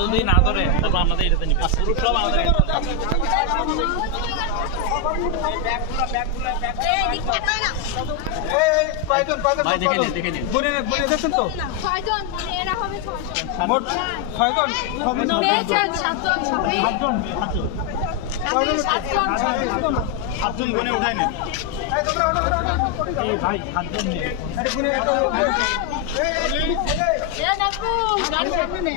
যদি না ধরে তারপর আমাদের এটাতে নিবে পুরুষ সব আমাদের ভাই দেখে নিন দেখে নিন। ছয়জন মানে এরা হবে ছয়জন। মোট ছয়জন? মেয়ে চার সাতজন সবাই সাতজন সাতজন। সাতজন। গুনে উঠাই নেন। এই ভাই সাতজন নিয়ে। এরা দেখো গাড়ি সামনে নেই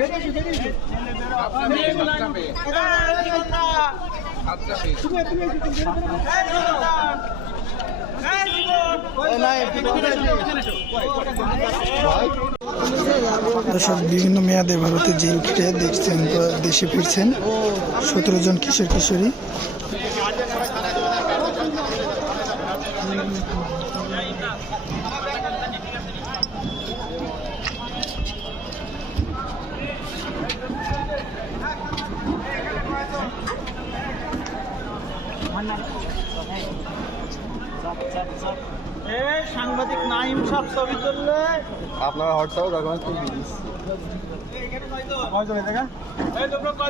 দর্শক বিভিন্ন মেয়াদে ভারতে জেল খেটে দেখছেন দেশে ফিরছেন সতেরো জন কিশোর কিশোরী। এই সাংবাদিক নাইম সব ছবি তুললে। আপনারা হোয়াটসঅ্যাপ ডকুমেন্ট